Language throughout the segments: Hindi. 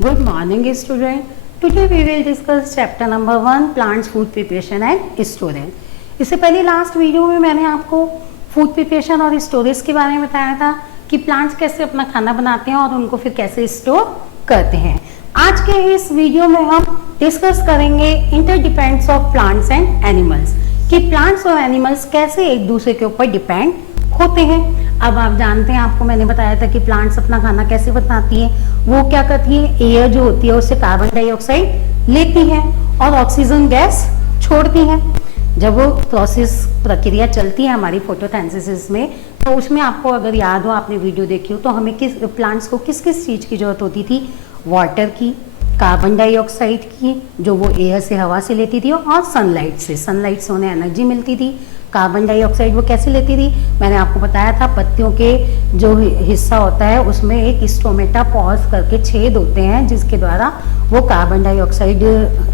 Good morning, student. Today we will discuss chapter number 1, plants food preparation and storage. इससे पहले लास्ट वीडियो में मैंने आपको फूड प्रिपरेशन और स्टोरेज के बारे में बताया था कि प्लांट्स कैसे अपना खाना बनाते हैं और उनको फिर कैसे स्टोर करते हैं। आज के इस वीडियो में हम डिस्कस करेंगे interdependence of plants and animals, कि प्लांट्स और एनिमल्स कैसे एक दूसरे के ऊपर डिपेंड होते हैं। अब आप जानते हैं, आपको मैंने बताया था कि प्लांट्स अपना खाना कैसे बनाती है। वो क्या करती है, एयर जो होती है उससे कार्बन डाइऑक्साइड लेती है और ऑक्सीजन गैस छोड़ती है। जब वो प्रोसेस प्रक्रिया चलती है हमारी फोटोसिंथेसिस में, तो उसमें आपको अगर याद हो, आपने वीडियो देखी हो, तो हमें प्लांट्स को किस किस चीज़ की जरूरत होती थी, वाटर की, कार्बन डाइऑक्साइड की जो वो एयर से हवा से लेती थी, और सनलाइट से उन्हें एनर्जी मिलती थी। कार्बन डाइऑक्साइड वो कैसे लेती थी, मैंने आपको बताया था, पत्तियों के जो हिस्सा होता है उसमें एक स्टोमेटा पॉज करके छेद होते हैं जिसके द्वारा वो कार्बन डाइऑक्साइड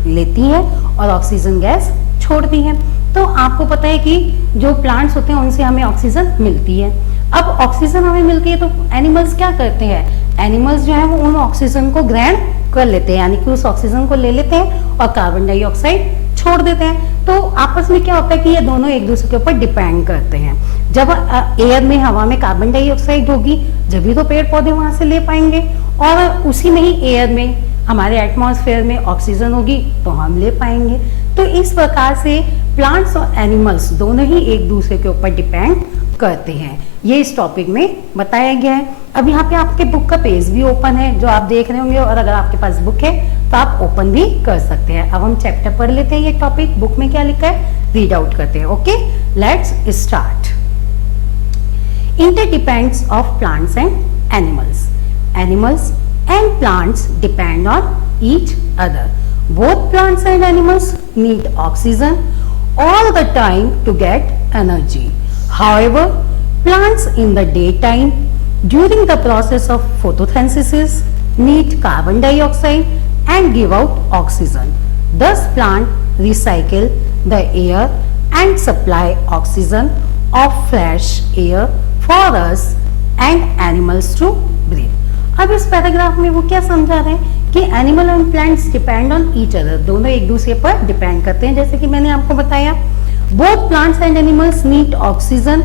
लेती है और ऑक्सीजन गैस छोड़ती है। तो आपको पता है कि जो प्लांट्स होते हैं उनसे हमें ऑक्सीजन मिलती है। अब ऑक्सीजन हमें मिलती है तो एनिमल्स क्या करते हैं, एनिमल्स जो है वो उन ऑक्सीजन को ग्रहण कर लेते हैं, यानी कि उस ऑक्सीजन को ले लेते हैं और कार्बन डाइऑक्साइड छोड़ देते हैं। तो आपस में क्या होता है कि ये दोनों एक दूसरे के ऊपर डिपेंड करते हैं। जब एयर में, हवा में कार्बन डाइऑक्साइड होगी जब भी तो पेड़ पौधे वहां से ले पाएंगे, और उसी में ही एयर में, हमारे एटमॉस्फेयर में ऑक्सीजन होगी तो हम ले पाएंगे। तो इस प्रकार से प्लांट्स और एनिमल्स दोनों ही एक दूसरे के ऊपर डिपेंड करते हैं। ये इस टॉपिक में बताया गया है। अब यहाँ पे आपके बुक का पेज भी ओपन है जो आप देख रहे होंगे, और अगर आपके पास बुक है तो आप ओपन भी कर सकते हैं। अब हम चैप्टर पढ़ लेते हैं, ये टॉपिक बुक में क्या लिखा है रीड आउट करते हैं। Okay, let's start. Interdependence of plants and animals. Animals and plants depend on each other. Both plants and animals need oxygen all the time to get energy. However, plants in the daytime during the process of photosynthesis need carbon dioxide and give out oxygen. Thus, plants recycle the air and supply oxygen of fresh air for us and animals to breathe. अब इस पैराग्राफ में वो क्या समझा रहे हैं कि animal and plants depend on each other, दोनों एक दूसरे पर डिपेंड करते हैं। जैसे कि मैंने आपको बताया, both plants and animals need oxygen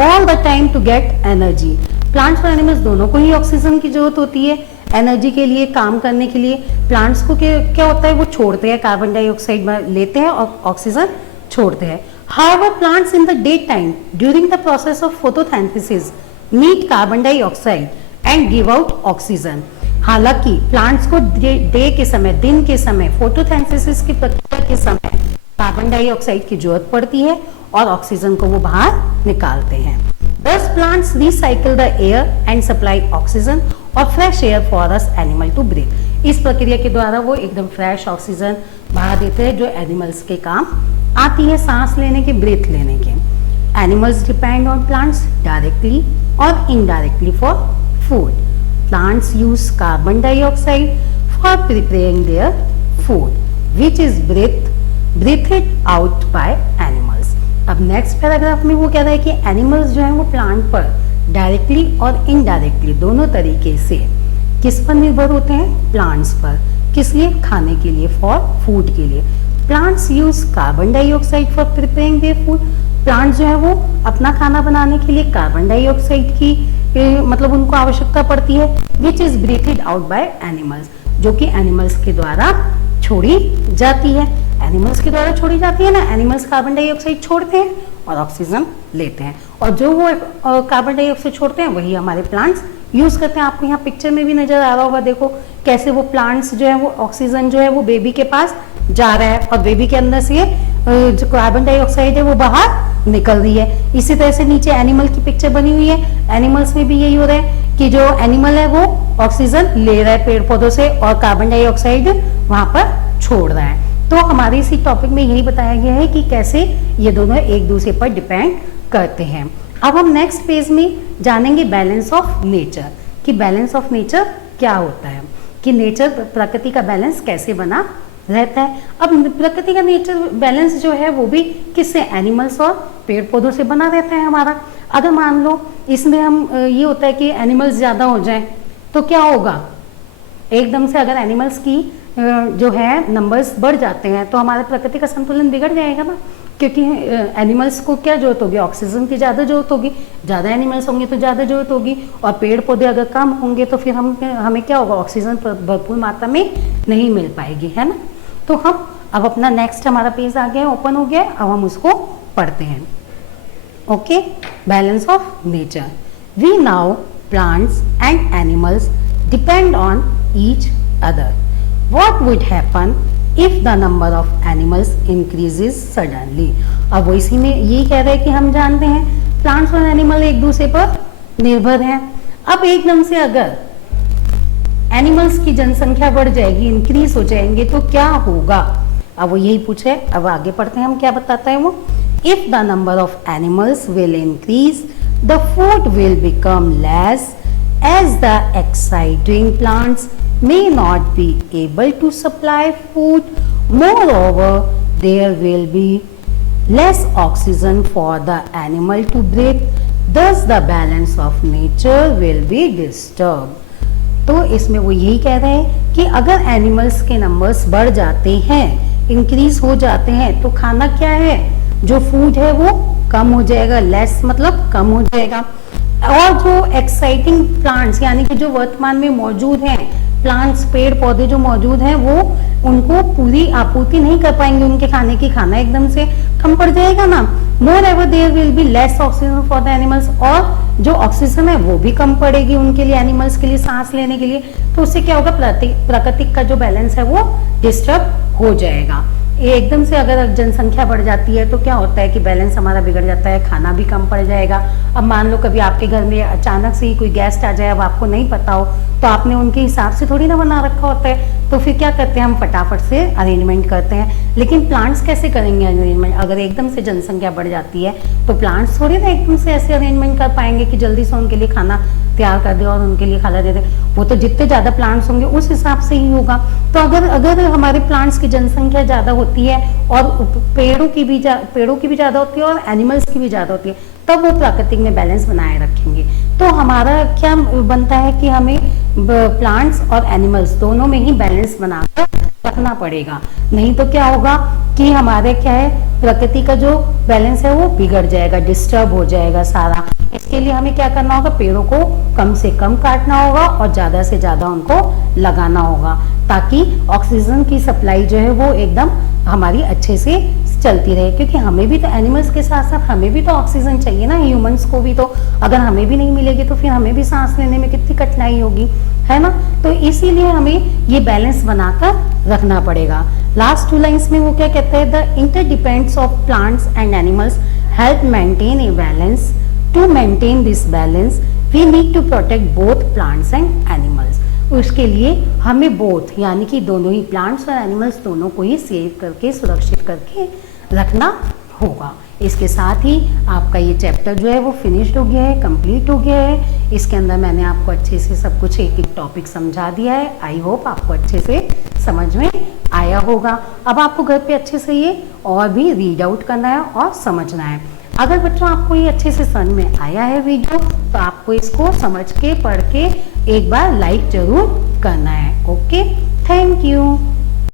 all the time to get energy. Plants और एनिमल्स दोनों को ही ऑक्सीजन की जरूरत होती है एनर्जी के लिए, काम करने के लिए। प्लांट्स को क्या होता है, वो छोड़ते हैं, कार्बन डाइऑक्साइड लेते हैं और ऑक्सीजन छोड़ते हैं। However, plants in the daytime during the process of photosynthesis need carbon dioxide and give out oxygen. हालांकि प्लांट्स को डे के समय, दिन के समय, फोटोसिंथेसिस की प्रक्रिया के समय कार्बन डाइऑक्साइड की जरूरत पड़ती है और ऑक्सीजन को वो बाहर निकालते हैं। Thus plants recycle the air and supply oxygen और fresh air for us animal to breathe। इस प्रक्रिया के द्वारा वो एकदम फ्रेश ऑक्सीजन बाहर देते हैं जो एनिमल्स के काम आती है, सांस लेने के, ब्रीथ लेने के। Animals depend on plants directly और indirectly for food. Plants use carbon dioxide for preparing their food, which is breathed out by animals. अब नेक्स्ट पैराग्राफ में वो कह रहा है कि एनिमल्स जो है वो प्लांट पर डायरेक्टली और इनडायरेक्टली दोनों तरीके से किस पर निर्भर होते हैं, प्लांट्स पर। किस लिए, खाने के लिए, फॉर फूड के लिए। Plants use carbon dioxide for preparing their food. Plants जो है वो अपना खाना बनाने के लिए कार्बन डाइऑक्साइड की मतलब उनको आवश्यकता पड़ती है, which is ब्रीथेड out by animals, जो कि एनिमल्स के द्वारा छोड़ी जाती है। एनिमल्स के द्वारा छोड़ी जाती है ना, एनिमल्स कार्बन डाइऑक्साइड छोड़ते हैं और ऑक्सीजन लेते हैं, और जो वो कार्बन डाइऑक्साइड छोड़ते हैं वही हमारे प्लांट्स यूज करते हैं। आपको यहाँ पिक्चर में भी नजर आ रहा होगा, देखो कैसे वो प्लांट्स जो है वो ऑक्सीजन जो है वो बेबी के पास जा रहा है और बेबी के अंदर से जो कार्बन डाइऑक्साइड है वो बाहर निकल रही है। इसी तरह से नीचे एनिमल की पिक्चर बनी हुई है। एनिमल्स में भी यही हो रहा है कि जो एनिमल है वो ऑक्सीजन ले रहा है पेड़ पौधों से और कार्बन डाइऑक्साइड वहां पर छोड़ रहा है। तो हमारे इसी टॉपिक में यही बताया गया है कि कैसे ये दोनों एक दूसरे पर डिपेंड करते हैं। अब हम नेक्स्ट पेज में जानेंगे बैलेंस ऑफ नेचर, कि बैलेंस ऑफ नेचर क्या होता है, कि नेचर, प्रकृति का बैलेंस कैसे बना रहता है। अब प्रकृति का नेचर बैलेंस जो है वो भी किससे, एनिमल्स और पेड़ पौधों से बना रहता है हमारा। अगर मान लो इसमें हम ये होता है कि एनिमल्स ज़्यादा हो जाएं तो क्या होगा, एकदम से अगर एनिमल्स की जो है नंबर्स बढ़ जाते हैं तो हमारे प्रकृति का संतुलन बिगड़ जाएगा ना, क्योंकि एनिमल्स को क्या जरूरत होगी, ऑक्सीजन की ज़्यादा जरूरत होगी, ज़्यादा एनिमल्स होंगे तो ज़्यादा जरूरत होगी, और पेड़ पौधे अगर कम होंगे तो फिर हमें क्या होगा, ऑक्सीजन भरपूर मात्रा में नहीं मिल पाएगी, है ना। तो हम अब अपना नेक्स्ट हमारा पेज आ गया, ओपन हो गया, अब हम उसको पढ़ते हैं। Okay, balance of nature. We now plants and animals depend on each other. What would happen if the number of animals increases suddenly? अब वो इसी में यही कह रहे हैं कि हम जानते हैं प्लांट्स और एनिमल एक दूसरे पर निर्भर हैं। अब एकदम से अगर एनिमल्स की जनसंख्या बढ़ जाएगी, इंक्रीज हो जाएंगे तो क्या होगा, अब वो यही पूछे। अब आगे पढ़ते हैं हम क्या बताता है वो। If the number of animals will increase, the food will become less as the exciting plants may not be able to supply food. Moreover, there will be less oxygen for the animal to breathe. Thus, the balance of nature will be disturbed. तो इसमें वो यही कह रहे हैं कि अगर एनिमल्स के नंबर्स बढ़ जाते हैं, इंक्रीज हो जाते हैं, तो खाना क्या है, जो फूड है वो कम हो जाएगा, लेस मतलब कम हो जाएगा, और जो एक्साइटिंग प्लांट्स यानी कि जो वर्तमान में मौजूद हैं प्लांट्स, पेड़ पौधे जो मौजूद हैं वो उनको पूरी आपूर्ति नहीं कर पाएंगे उनके खाने की, खाना एकदम से कम पड़ जाएगा ना। Moreover there will be less oxygen for the animals, और जो ऑक्सीजन है वो भी कम पड़ेगी उनके लिए, एनिमल्स के लिए सांस लेने के लिए, तो उससे क्या होगा, प्राकृतिक का जो बैलेंस है वो डिस्टर्ब हो जाएगा। ये एकदम से अगर जनसंख्या बढ़ जाती है तो क्या होता है कि बैलेंस हमारा बिगड़ जाता है, खाना भी कम पड़ जाएगा। अब मान लो कभी आपके घर में अचानक से ही कोई गेस्ट आ जाए, अब आपको नहीं पता हो, तो आपने उनके हिसाब से थोड़ी ना बना रखा होता है, तो फिर क्या करते हैं हम फटाफट से अरेंजमेंट करते हैं। लेकिन प्लांट्स कैसे करेंगे अरेंजमेंट, अगर एकदम से जनसंख्या बढ़ जाती है तो प्लांट्स थोड़ी ना एकदम से ऐसे अरेंजमेंट कर पाएंगे कि जल्दी से उनके लिए खाना तैयार कर दे और उनके लिए खाना दे दे। वो तो जितने ज़्यादा प्लांट्स होंगे उस हिसाब से ही होगा। तो अगर हमारे प्लांट्स की जनसंख्या ज़्यादा होती है और पेड़ों की भी ज़्यादा होती है और एनिमल्स की भी ज़्यादा होती है, तब वो प्राकृतिक में बैलेंस बनाए रखेंगे। तो हमारा क्या बनता है कि हमें प्लांट्स और एनिमल्स दोनों में ही बैलेंस बनाकर रखना पड़ेगा, नहीं तो क्या होगा कि हमारे क्या है, प्रकृति का जो बैलेंस है वो बिगड़ जाएगा, डिस्टर्ब हो जाएगा सारा। इसके लिए हमें क्या करना होगा, पेड़ों को कम से कम काटना होगा और ज़्यादा से ज़्यादा उनको लगाना होगा, ताकि ऑक्सीजन की सप्लाई जो है वो एकदम हमारी अच्छे से चलती रहे, क्योंकि हमें भी तो एनिमल्स के साथ साथ हमें भी तो ऑक्सीजन चाहिए ना, ह्यूमंस को भी। तो अगर हमें भी नहीं मिलेगी तो फिर हमें भी सांस लेने में कितनी कठिनाई होगी, है ना। तो इसीलिए हमें ये बैलेंस बनाकर रखना पड़ेगा। लास्ट 2 लाइन्स में वो क्या कहते हैं, the interdependence of plants and animals help maintain a balance. To maintain this balance we need to protect both plants and animals. उसके लिए हमें बोथ यानी कि दोनों ही प्लांट्स और एनिमल्स दोनों को ही सेव करके, सुरक्षित करके रखना होगा। इसके साथ ही आपका ये चैप्टर जो है वो फिनिश्ड हो गया है, कंप्लीट हो गया है। इसके अंदर मैंने आपको अच्छे से सब कुछ एक एक टॉपिक समझा दिया है। आई होप आपको अच्छे से समझ में आया होगा। अब आपको घर पे अच्छे से ये और भी रीड आउट करना है और समझना है। अगर बच्चों आपको ये अच्छे से समझ में आया है वीडियो, तो आपको इसको समझ के, पढ़ के एक बार लाइक जरूर करना है। Okay, thank you.